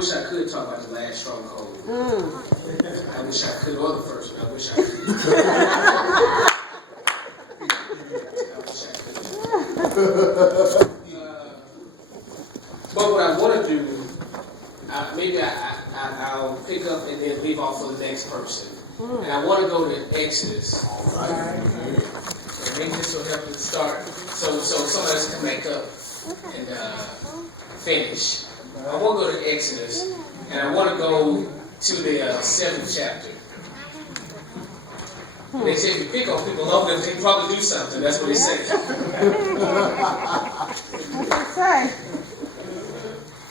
wish I could talk about the last stronghold. I wish I could, or the first one. I wish I could. I wish I could. But what I want to do, maybe I'll pick up and then leave off for the next person. And I want to go to Exodus. And maybe this will help you start. So somebody else can make up and finish. I want to go to Exodus, and I want to go to the 7th chapter. They say if you pick on people long enough, they can probably do something. That's what they say.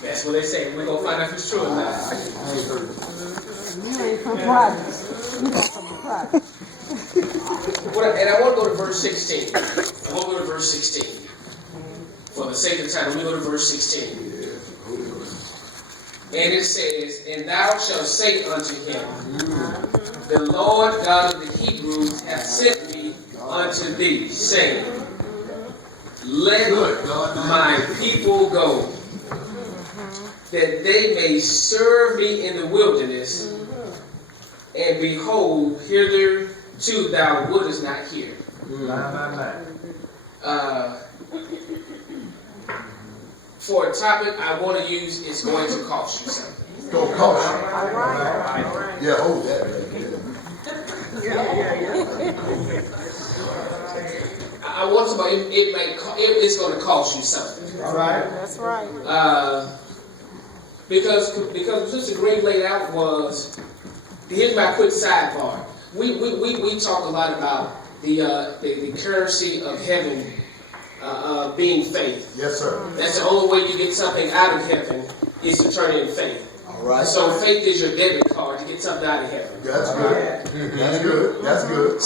That's what they say. We're going to find out if it's true or not. And I want to go to verse 16. I want to go to verse 16. For the sake of time, let me go to verse 16. And it says, and thou shalt say unto him, the Lord God of the Hebrews hath sent me unto thee, saying, let my people go, that they may serve me in the wilderness, and behold, hitherto thou wouldest not hear. For a topic I want to use, it's going to cost you something. It's going to cost you. Yeah, hold that, man. I want somebody, it's going to cost you something. All right. That's right. Because Sister Green laid out was, here's my quick sidebar. We talk a lot about the currency of heaven being faith. Yes, sir. That's the only way you get something out of heaven is to turn it in faith. All right. So faith is your debit card to get something out of heaven. That's good. That's good. That's good.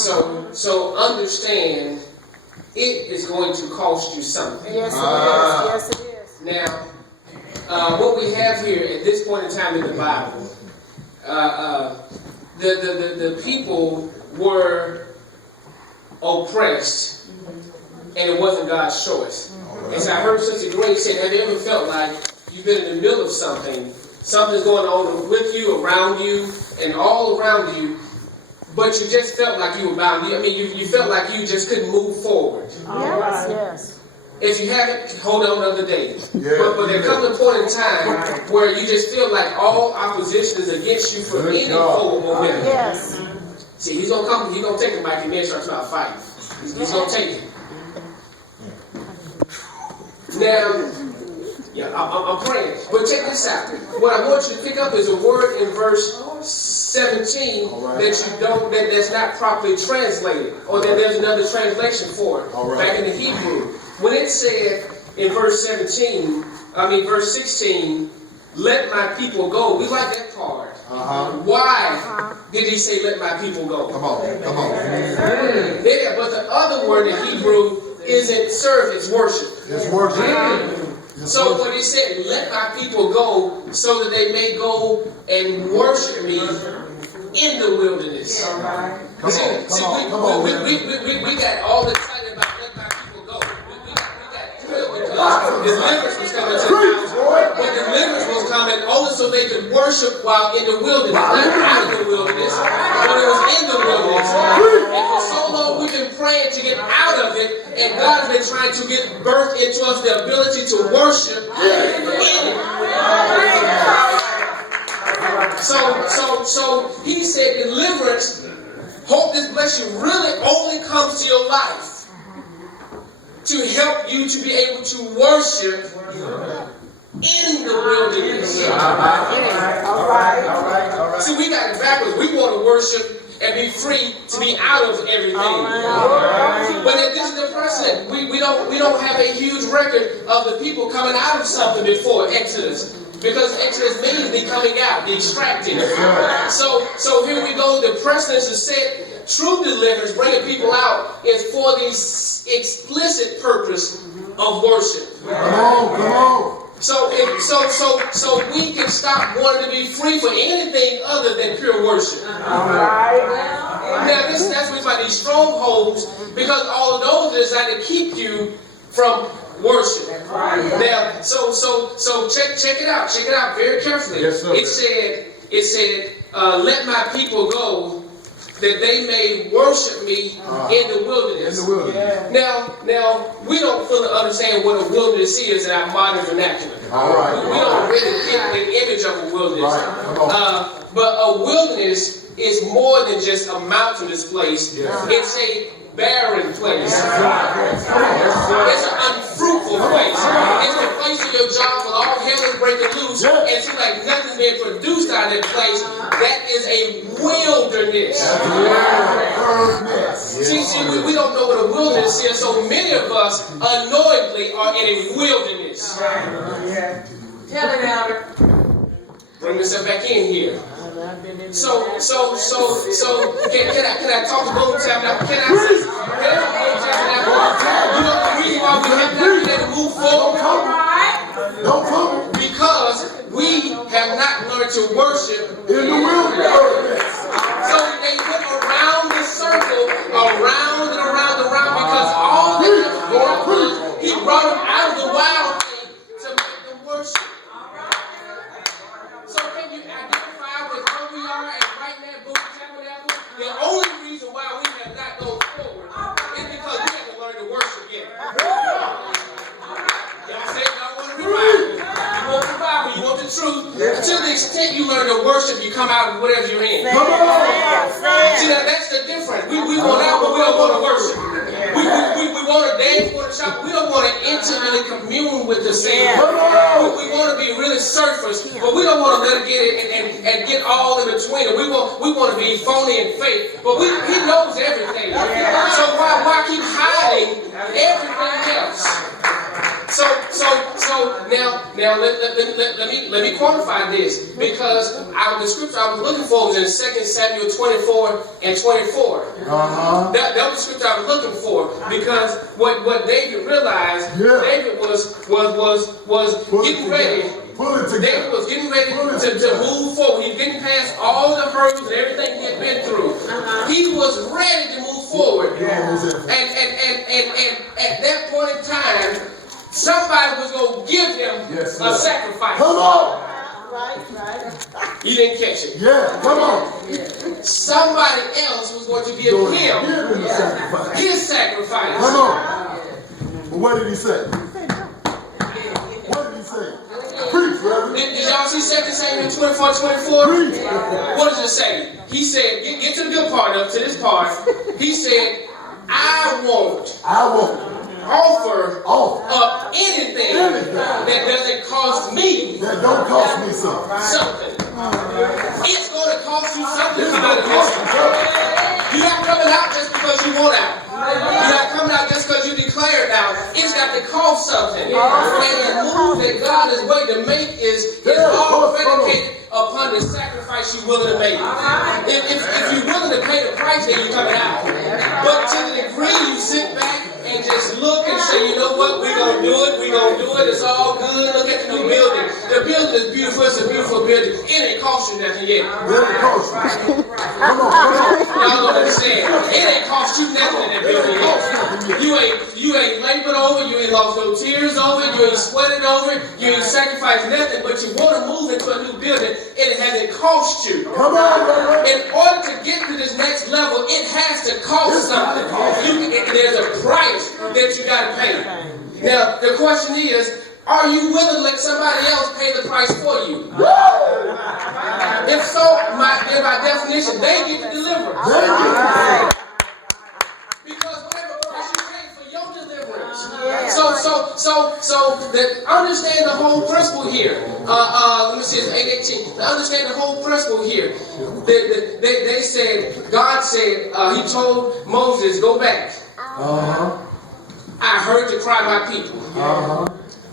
So understand, it is going to cost you something. Yes, it is. Yes, it is. Now, what we have here at this point in time in the Bible, the people were oppressed, and it wasn't God's choice. Right. And so I heard Sister Grace say, have you ever felt like you've been in the middle of something, something's going on with you, around you, and all around you, but you just felt like you were bound. I mean, you felt like you just couldn't move forward. Yes, yes. If you haven't, hold on another day. Yeah, but there comes a point in time where you just feel like all opposition is against you for any forward momentum. Yes. See, he's gonna come. He's gonna take the mic and then start trying to fight. He's gonna take it. Now, yeah, I'm praying. But check this out. What I want you to pick up is a word in verse 17 that's not properly translated, or that there's another translation for it. Back in the Hebrew, when it said in verse 16, let my people go. We like that part. Why did he say let my people go? Come on. Yeah, but the other word in Hebrew isn't serve, it's worship. It's worship. So when he said, let my people go so that they may go and worship me in the wilderness. We got all excited about let my people go. We got thrilled because deliverance was coming to the house. But deliverance was coming only so they could worship while in the wilderness. Not out of the wilderness, but it was in the wilderness. And for so long we've been praying to get out of it, and God's been trying to get birth into us the ability to worship in it. So he said deliverance, hope this blessing really only comes to your life to help you to be able to worship in the wilderness. All right. See, we got it backwards. We want to worship and be free to be out of everything. But this is the precedent. We don't have a huge record of the people coming out of something before Exodus. Because Exodus means the coming out, the extracting. So here we go. The precedence is set. True deliverance, bringing people out, is for the explicit purpose of worship. Come on. So we can stop wanting to be free for anything other than pure worship. Now that's what's about these strongholds, because all of those are designed to keep you from worship. Now, so check it out. Check it out very carefully. Yes, sir. It said, let my people go, that they may worship me in the wilderness. In the wilderness. Now, we don't fully understand what a wilderness is in our modern vernacular. All right. We don't really get the image of a wilderness. Right. Come on. But a wilderness is more than just a mountainous place. Yes. It's a barren place. Yes, sir. It's an unfruitful place. It's the place of your job when all hell is breaking loose and it seems like nothing's being produced out of that place. That is a wilderness. See, we don't know what a wilderness is, so many of us unknowingly are in a wilderness. Tell it, Elder. Bring yourself back in here. So, can I talk to both tabernacle? Can I talk to both tabernacle? You know the reason why we have not been able to move forward? Don't come Because we have not learned to worship. in the wilderness. So they went around the circle, around and around and around, because all they ever did, he brought them out of the wild thing to make them worship. So can you identify with where we are and right now, Book Tabernacle? The only reason why we have not gone forward is because we haven't learned to worship yet. Y'all say y'all want a revival. You want revival, you want the truth. To the extent you learn to worship, you come out of whatever you're in. See, that's the difference. We want out, but we don't want to worship. We want to dance, we want to shout, but we don't want to intimately commune with the Savior. We want to be really surface, but we don't want to let it get and get all in between it. We want to be phony in faith, but He knows everything. So why keep hiding everything else? So now let me quantify this, because the scripture I was looking for was in 2 Samuel 24 and 24. That was the scripture I was looking for, because what David realized, David was getting ready. David was getting ready to move forward. He was getting past all the hurdles and everything he had been through. He was ready to move forward. And at that point in time, somebody was going to give him a sacrifice. Come on. You didn't catch it. Yeah, come on. Somebody else was going to give him his sacrifice. Come on. But what did he say? What did he say? Preach, brother. Did y'all see 2 Samuel 24:24? Preach. What does it say? He said, get to the good part, up to this part. He said, I won't offer up anything that doesn't cost me that don't cost me something. It's going to cost you something to come out of this. You're not coming out just because you want out. You're not coming out just because you declared out. It's got to cost something. And the move that God is waiting to make is all predicated upon the sacrifice you're willing to make. If you're willing to pay the price, then you're coming out. But to the degree you sit back and just look and say, you know what, we're going to do it, it's all good. Look at the new building. The building is beautiful, it's a beautiful building. It ain't cost you nothing yet. Come on. Y'all don't understand. It ain't cost you nothing in that building yet. You ain't labored over it, you ain't lost no tears over it, you ain't sweated over it, you ain't sacrificed nothing, but you want to move into a new building, and it hasn't cost you. Come on, in order to get to this next level, it has to cost something. There's a price that you got to pay. Now, the question is, are you willing to let somebody else pay the price for you? If so, by definition, they get the deliverance. Because whatever price you pay for your deliverance. So understand the whole principle here. Let me see, it's 8:18. Understand the whole principle here. They said, God said, He told Moses, go back. I heard you cry, my people.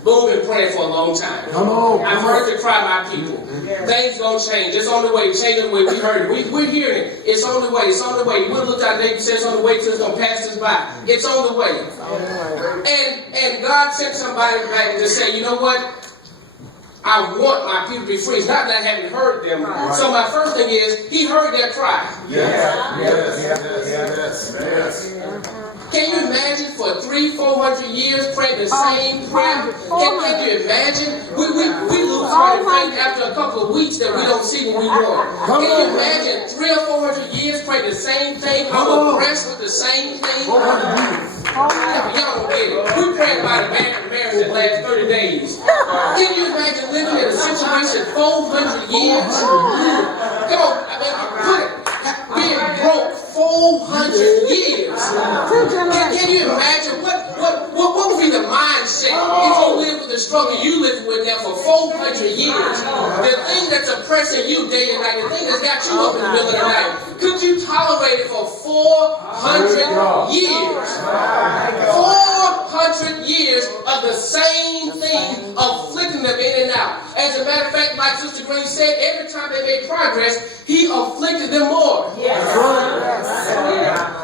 Boom, been praying for a long time. I've heard you cry, my people. Things gonna change. It's on the way. Change the way. We heard it. We're hearing it. It's on the way. It's on the way. You wouldn't look at neighbor and say it's on the way till it's gonna pass us by. It's on the way. And God sent somebody back to say, you know what? I want my people to be free. It's not that I haven't heard them. So my first thing is, He heard their cry. Can you imagine for 300-400 years praying the same prayer? Can you imagine? We lose heart and faith after a couple of weeks that we don't see what we want. Can you imagine 300 or 400 years praying the same thing, oppressed with the same thing? Y'all don't get it. We pray about a marriage that lasts 30 days. Can you imagine living in a situation 400 years? Come on, I mean, put it. Being broke 400 years. Can you imagine what would be the mindset if you live with the struggle you live with now for 400 years? The thing that's oppressing you day and night, the thing that's got you up in the middle of the night, could you tolerate it for 400 years? 400 years of the same thing, afflicting them in and out. As a matter of fact, like Sister Green said, every time they made progress, he afflicted them more.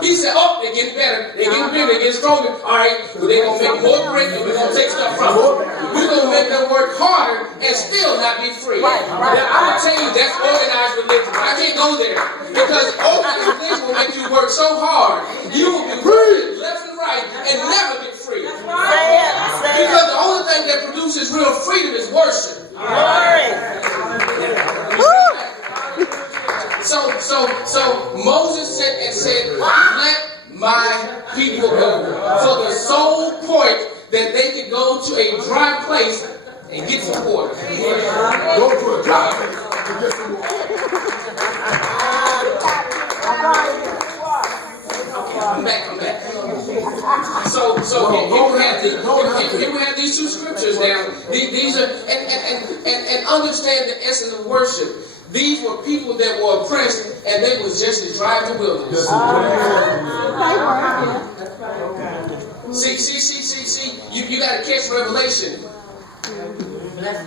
He said, oh, they're getting better, they're getting bigger, they're getting stronger. All right, well, they're going to make more bread and we're going to take stuff from them. We're going to make them work harder and still not be free. Now, I'm going to tell you, that's organized religion. I can't go there because organized religion will make you work so hard, you will be working left and right and never get free. Because the only thing that produces real freedom is worship. So Moses said and said, let my people go. For the sole point that they could go to a dry place and get some water. Go to a dry place and get some water. I'm back. So here we have these two scriptures now. These are and understand the essence of worship. These were people that were oppressed, and they was just as dry as the wilderness. See. You got to catch revelation.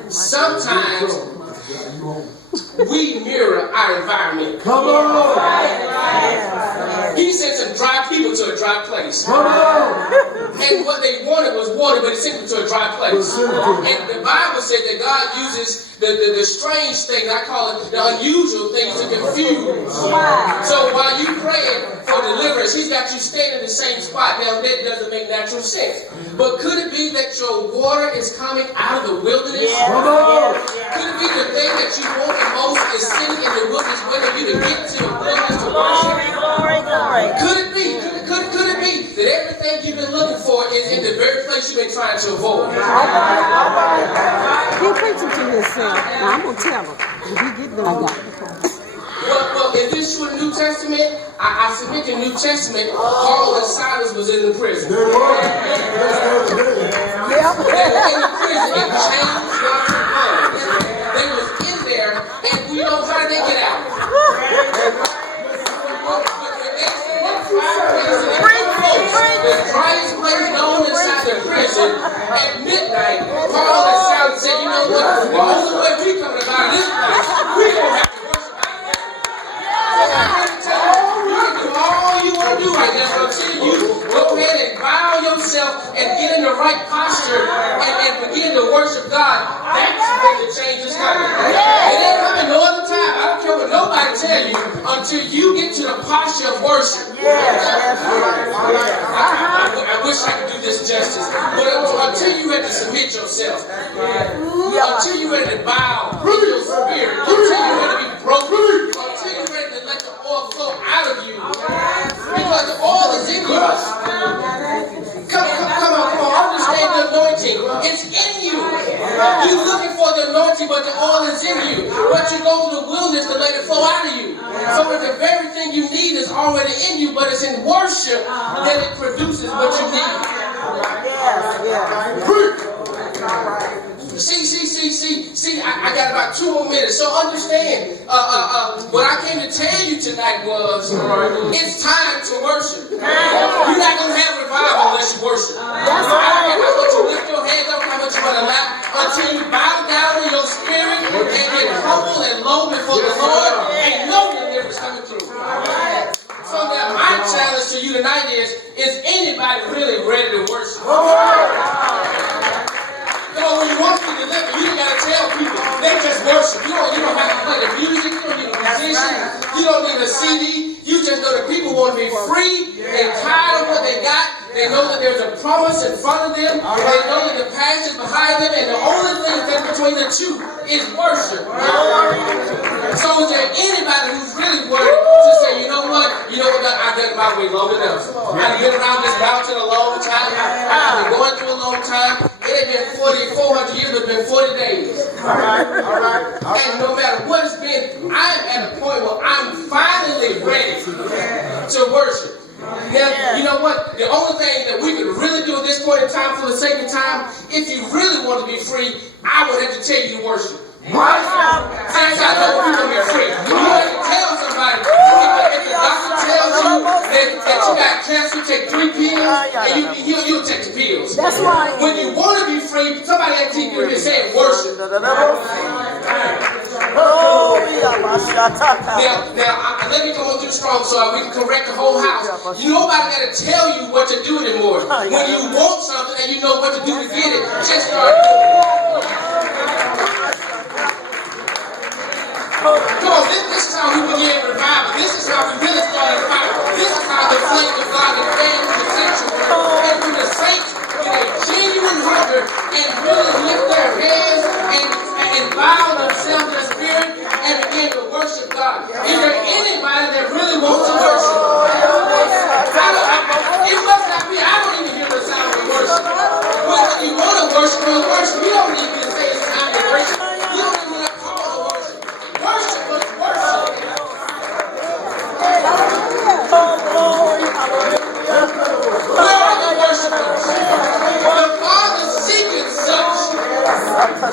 Sometimes we mirror our environment. Come on. He sent some dry people to a dry place. Come on. And what they wanted was water, but he sent them to a dry place. And the Bible said that God uses the strange things, I call it the unusual things, to confuse. So while you praying for deliverance, he's got you staying in the same spot. Now that doesn't make natural sense. But could it be that your water is coming out of the wilderness? Could it be the thing that you want the most is sitting in the wilderness waiting for you to get to the wilderness to worship? Could it be? Could it be that everything you've been looking for is in the very place you've been trying to avoid? You're preaching to yourself. Now, I'm going to tell him. When he get done, I got it. Well, is this true in the New Testament? I submit the New Testament, Paul and Silas was in the prison. They were. They were in the prison in chains, locks, and bonds. They was in there, and we know how did they get out? The driest place known inside the prison at midnight, Paul and Silas said, you know what? The only way we coming out of this place, we don't have to worship out there. So I'm going to tell you, you can do all you want to do right now, but until you go ahead and bow yourself and get in the right posture and begin to worship God, that's when the change is coming. It ain't coming no other time. I don't care what nobody tell you until you get to the posture of worship. I wish I could do this justice, but until you ready to submit yourself, until you ready to bow in your spirit, until you ready to be broken, until you ready to let the oil flow out of you, because the oil is in you. Come on, understand the anointing. It's in you. You're looking for the anointing, but the oil is in you. But you go to the wilderness to let it flow out of you. So if the very thing you need is already in you, but it's in worship, then it produces what you need. See, I got about 2 more minutes. So understand, what I came to tell you tonight was, it's time to worship. You're not going to have revival unless you worship. I don't care how much you lift your hands up, how much you want to laugh, until you bow down in your spirit and get humble and low before the Lord, ain't no deliverance coming through. So now my challenge to you tonight is anybody really ready to worship? When you want to be delivered, you don't got to tell people. They just worship. You don't have to play the music. You don't need a musician. You don't need a CD. You just know that people want to be free. They're tired of what they got. that there's a promise in front of them. They know that the past is behind them, and the only thing that's between the two is worship. So is there anybody who's really worried to say, you know what, God, I've done my way long enough. I've been around this mountain a long time. I've been going through a long time. It ain't been 400 years, but it's been 40 days. All right. And no matter what it's been, I'm at a point where I'm finally ready to worship. Now, you know what? The only thing that we can really do at this point in time, for the sake of time, if you really want to be free, I would have to tell you to worship. Right? That's how I know you're going to be free. You have to tell somebody. If the doctor tells you that you got cancer, take 3 pills, and you'll take the pills. That's right. When you want to be free, somebody at TV is saying worship. Now, let me come on through strong so we can correct the whole house. Nobody got to tell you what to do anymore. When you want something and you know what to do to get it, just start doing it. Come on, this is how we begin revival. This is how we really started fire. This is how the flame of God is fanned through the sanctuary and through the saints with a genuine hunger and really lift their hands and bow themselves in the spirit and begin to worship God. Is there anybody that really wants to worship? It must not be. I don't even hear the sound of worship. But when you want to worship, you don't need me to say it's time to worship. You don't even want to call to worship. Worship was worship. Where are the worshipers? The Father seeketh such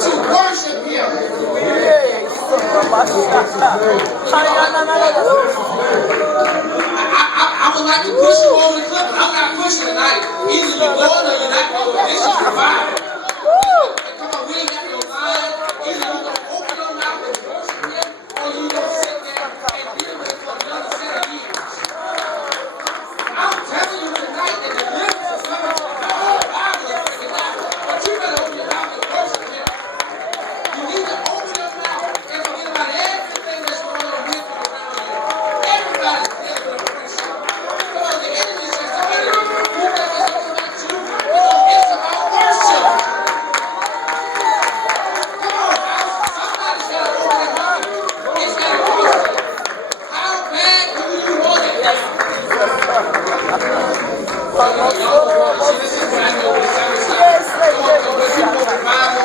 to worship Him. I would like to push you over the cliff, but I'm not pushing tonight. Either you're going or you're not going. This is revival. Come on, we ain't got no line. Either you're going to open your mouth and worship Him, or you're going to sit there and deal with it for another set of years. I'm telling you tonight that the deliverance is coming to the whole Bible is breaking down. But you better open your mouth and worship Him. You need to open your mouth and forget about everything that's going on with you around you. Everybody's dealing with oppression. Come on, the enemy says to me, you got this open back to you. It's about worship. Come on, guys. Somebody's got to open their mouth. It's got to cost you. How bad do you want it? See, this is what I know when it's time to stop. Come on, when people revival.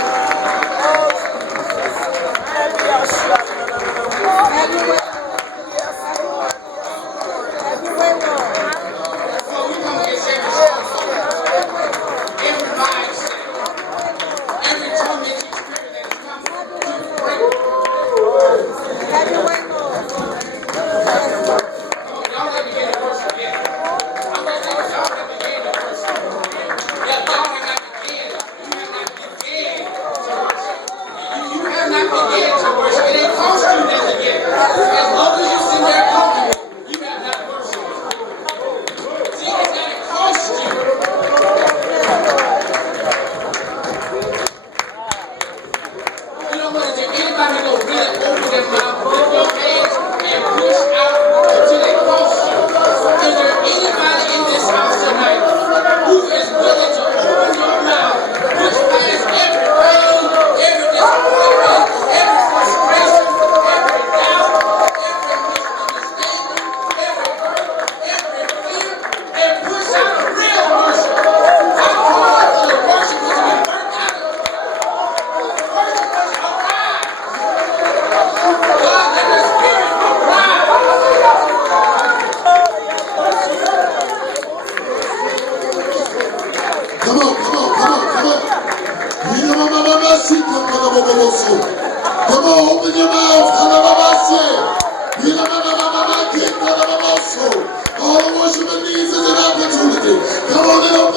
Come on, open your mouth. All the worshipper needs is an opportunity. Come on and open